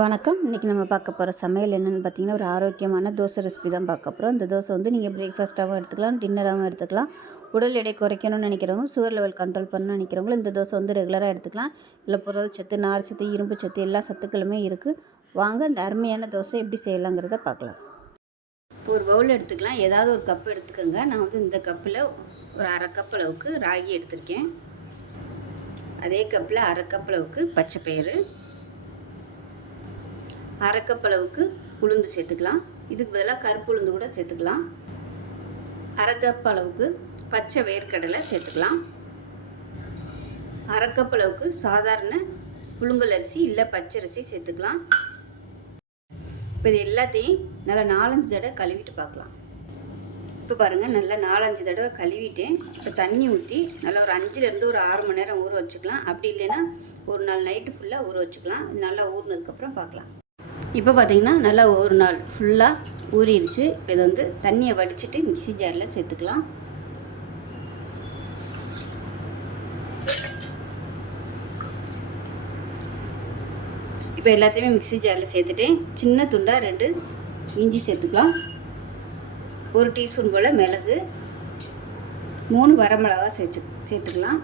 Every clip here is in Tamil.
வணக்கம். இன்றைக்கி நம்ம பார்க்க போகிற சமையல் என்னென்னு பார்த்தீங்கன்னா ஒரு ஆரோக்கியமான தோசை ரெசிபி தான் பார்க்க போகிறோம் இந்த தோசை வந்து நீங்கள் பிரேக்ஃபாஸ்ட்டாகவும் எடுத்துக்கலாம் டின்னராகவும் எடுத்துக்கலாம். உடல் எடை குறைக்கணும்னு நினைக்கிறவங்க சுகர் லெவல் கண்ட்ரோல் பண்ணணும்னு நினைக்கிறவங்களும் இந்த தோசை வந்து ரெகுலராக எடுத்துக்கலாம். இல்லை பொருள் சத்து நார் சத்து இரும்பு சத்து எல்லா சத்துக்களுமே இருக்குது வாங்க இந்த அருமையான தோசை எப்படி செய்யலாங்கிறத பார்க்கலாம். இப்போ ஒரு பவுல் எடுத்துக்கலாம். ஏதாவது ஒரு கப் எடுத்துக்கோங்க. நான் வந்து இந்த கப்பில் ஒரு அரை கப் அளவுக்கு ராகி எடுத்திருக்கேன். அதே கப்பில் அரை கப் அளவுக்கு பச்சை பயிறு அரை அளவுக்கு உளுந்து சேர்த்துக்கலாம். இதுக்கு பதிலாக கருப்பு உளுந்து கூட சேர்த்துக்கலாம். அரை அளவுக்கு பச்சை வேர்க்கடலை சேர்த்துக்கலாம். அரை அளவுக்கு சாதாரண புழுங்கல் அரிசி இல்லை பச்சரிசி சேர்த்துக்கலாம். இப்போ இது எல்லாத்தையும் நல்லா நாலஞ்சு தடவை கழுவிட்டு பார்க்கலாம். இப்போ பாருங்கள் நல்லா நாலஞ்சு தடவை கழுவிட்டேன். இப்போ தண்ணி ஊற்றி நல்லா ஒரு அஞ்சுலேருந்து ஒரு ஆறு மணி நேரம் ஊற வச்சுக்கலாம். அப்படி இல்லைன்னா ஒரு நாள் நைட்டு ஃபுல்லாக ஊற வச்சுக்கலாம். நல்லா ஊறினதுக்கப்புறம் பார்க்கலாம். இப்போ பார்த்தீங்கன்னா நல்லா ஒரு நாள் ஃபுல்லாக ஊறிடுச்சு. இப்போ இதை வந்து தண்ணியை வடிச்சிட்டு மிக்ஸி ஜாரில் சேர்த்துக்கலாம். இப்போ எல்லாத்தையுமே மிக்ஸி ஜாரில் சேர்த்துட்டேன் சின்ன துண்டாக ரெண்டு இஞ்சி சேர்த்துக்கலாம். ஒரு டீஸ்பூன் போல் மிளகு மூணு வரமிளகா சேர்த்து சேர்த்துக்கலாம்.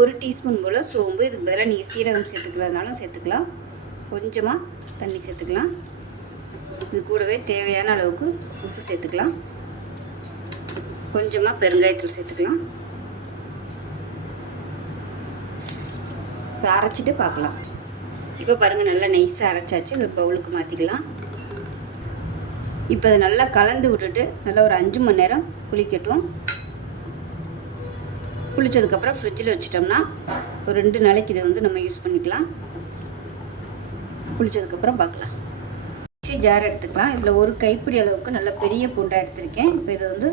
ஒரு டீஸ்பூன் போல் சோம்பு இதுக்கு பதிலாக நீங்கள் சீரகம் சேர்த்துக்கிறதுனாலும் சேர்த்துக்கலாம். கொஞ்சமாக தண்ணி சேர்த்துக்கலாம். இது கூடவே தேவையான அளவுக்கு உப்பு சேர்த்துக்கலாம். கொஞ்சமாக பெருங்காயத்தூள் சேர்த்துக்கலாம். இப்போ அரைச்சிட்டு பார்க்கலாம். இப்போ பாருங்கள் நல்லா நைஸாக அரைச்சாச்சு. ஒரு பவுலுக்கு மாற்றிக்கலாம் இப்போ அதை நல்லா கலந்து விட்டுட்டு நல்லா ஒரு அஞ்சு மணி நேரம் குளிக்கட்டும் குளித்ததுக்கப்புறம் ஃப்ரிட்ஜில் வச்சிட்டோம்னா ஒரு ரெண்டு நாளைக்கு இதை வந்து நம்ம யூஸ் பண்ணிக்கலாம். புளிச்சதுக்கப்புறம் பார்க்கலாம். மிக்சி ஜார் எடுத்துக்கலாம். இதில் ஒரு கைப்பிடி அளவுக்கு நல்ல பெரிய பூண்டாக எடுத்திருக்கேன். இப்போ இதை வந்து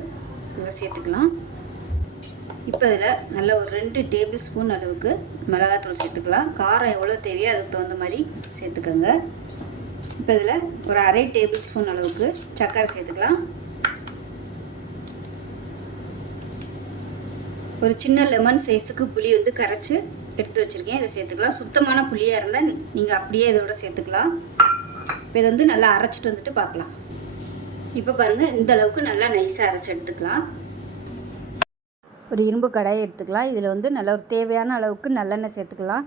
நல்லா சேர்த்துக்கலாம். இப்போ இதில் நல்ல ஒரு ரெண்டு டேபிள் ஸ்பூன் அளவுக்கு மிளகாத்தூள் சேர்த்துக்கலாம். காரம் எவ்வளோ தேவையோ அதுக்கு தகுந்த மாதிரி சேர்த்துக்கோங்க. இப்போ இதில் ஒரு அரை டேபிள் ஸ்பூன் அளவுக்கு சர்க்கரை சேர்த்துக்கலாம். ஒரு சின்ன லெமன் சைஸுக்கு புளி வந்து கரைச்சி எடுத்து வச்சுருக்கேன். இதை சேர்த்துக்கலாம். சுத்தமான புளியாக இருந்தால் நீங்கள் அப்படியே இதோட சேர்த்துக்கலாம். இப்போ இதை வந்து நல்லா அரைச்சிட்டு வந்துட்டு பார்க்கலாம். இப்போ பாருங்கள் இந்த அளவுக்கு நல்லா நைஸாக அரைச்சி எடுத்துக்கலாம். ஒரு இரும்பு கடாயை எடுத்துக்கலாம். இதில் வந்து நல்ல ஒரு தேவையான அளவுக்கு நல்லெண்ணெய் சேர்த்துக்கலாம்.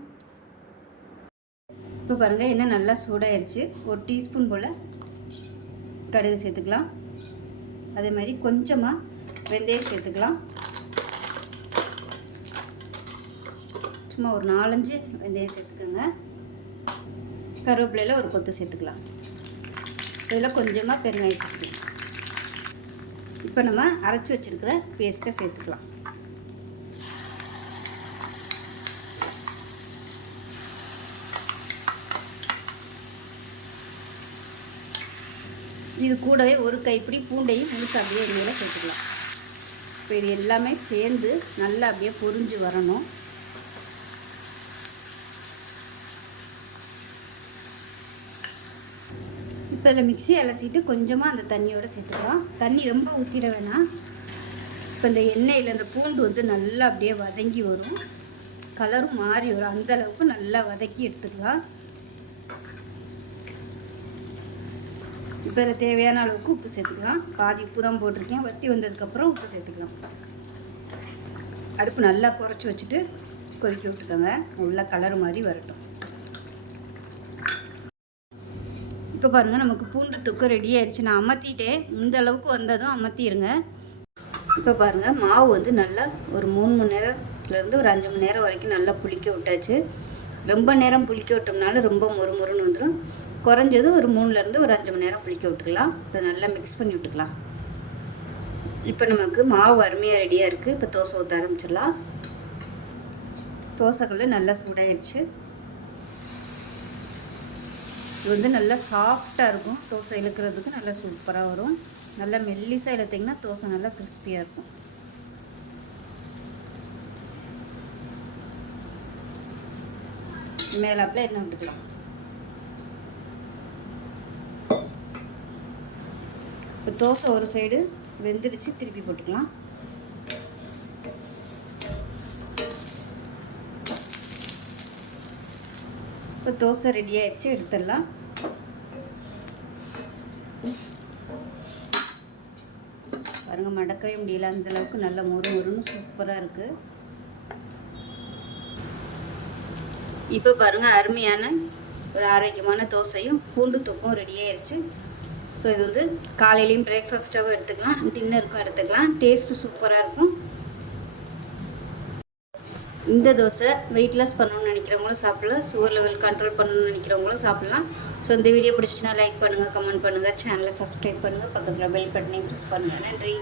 இப்போ பாருங்கள் எண்ணெய் நல்லா சூடாயிருச்சு. ஒரு டீஸ்பூன் போல் கடுகு சேர்த்துக்கலாம். அதே மாதிரி கொஞ்சமாக வெந்தயம் சேர்த்துக்கலாம். சும்மா ஒரு நாலஞ்சு வெந்தயம் சேர்த்துக்கோங்க. கருவேப்பிலையில் ஒரு கொத்து சேர்த்துக்கலாம். இதில் கொஞ்சமாக பெருங்காயம் சேர்த்துக்கலாம். இப்போ நம்ம அரைச்சி வச்சுருக்கிற பேஸ்ட்டை சேர்த்துக்கலாம். இது கூடவே ஒரு கைப்பிடி பூண்டையும் முழுக்க அப்படியே மேலே சேர்த்துக்கலாம். இப்போ இது எல்லாமே சேர்ந்து நல்லா அப்படியே பொரிஞ்சு வரணும். இப்போ இதில் மிக்சி அலசிட்டு கொஞ்சமாக அந்த தண்ணியோடு சேர்த்துக்கலாம். தண்ணி ரொம்ப ஊற்றிட வேணாம். இப்போ இந்த எண்ணெயில் இந்த பூண்டு வந்து நல்லா அப்படியே வதங்கி வரும். கலரும் மாறி வரும். அந்த அளவுக்கு நல்லா வதக்கி எடுத்துக்கலாம். இப்போ இதில் தேவையான அளவுக்கு உப்பு சேர்த்துக்கலாம். பாதி உப்பு தான் போட்டிருக்கேன். வத்தி வந்ததுக்கப்புறம் உப்பு சேர்த்துக்கலாம். அடுப்பு நல்லா குறைச்சி வச்சுட்டு கொதிக்க விட்டுக்கோங்க. நல்லா கலர் மாதிரி வரட்டும். இப்போ பாருங்கள் நமக்கு பூண்டு தொக்கு ரெடி ஆயிடுச்சு. நான் அமர்த்திட்டேன். இந்த அளவுக்கு வந்ததும் அமர்த்திடுங்க இப்போ பாருங்கள் மாவு வந்து நல்லா ஒரு மூணு மணி நேரத்துலேருந்து ஒரு அஞ்சு மணி நேரம் வரைக்கும் நல்லா புளிக்க விட்டாச்சு. ரொம்ப நேரம் புளிக்க விட்டோம்னால ரொம்ப மொறு மொறுன்னு வந்துடும் குறைஞ்சது ஒரு மூணுலேருந்து ஒரு அஞ்சு மணி நேரம் புளிக்க விட்டுக்கலாம். இப்போ நல்லா மிக்ஸ் பண்ணி விட்டுக்கலாம். இப்போ நமக்கு மாவு அருமையாக ரெடியாக இருக்குது இப்போ தோசை ஊற்ற ஆரம்பிச்சிடலாம். தோசைக்கல் நல்லா சூடாயிருச்சு. இது வந்து நல்லா சாஃப்டாக இருக்கும். தோசை இழுக்கிறதுக்கு நல்லா சூப்பராக வரும். நல்லா மெல்லிசாக இழுத்திங்கன்னா தோசை நல்லா கிறிஸ்பியாக இருக்கும். மேலாப்பில் எண்ணெய் விட்டுக்கலாம். இப்போ தோசை ஒரு சைடு வெந்துடுச்சு திருப்பி போட்டுக்கலாம். இப்போ தோசை ரெடி ஆயிடுச்சு எடுத்துடலாம். பாருங்கள் மடக்கவே முடியல. அந்த அளவுக்கு நல்ல மொறு மொறுன்னு சூப்பராக இருக்குது இப்போ பாருங்கள் அருமையான ஒரு ஆரோக்கியமான தோசையும் பூண்டு தொக்கும் ரெடி ஆயிடுச்சு ஸோ இது வந்து காலையிலையும் பிரேக்ஃபாஸ்ட்டாகவும் எடுத்துக்கலாம். டின்னருக்கும் எடுத்துக்கலாம். டேஸ்ட்டு சூப்பராக இருக்கும். இந்த தோசை வெயிட் லாஸ் பண்ணணும்னு நினைக்கிறவங்களும் சாப்பிடலாம். சுகர் லெவல் கண்ட்ரோல் பண்ணணும்னு நினைக்கிறவங்களும் சாப்பிடலாம். ஸோ இந்த வீடியோ பிடிச்சிச்சுன்னா லைக் பண்ணுங்கள் கமெண்ட் பண்ணுங்கள் சேனலை சப்ஸ்கிரைப் பண்ணுங்கள் பக்கத்தில் பெல் பட்டனையும் ப்ரெஸ் பண்ணுங்கள் நன்றி.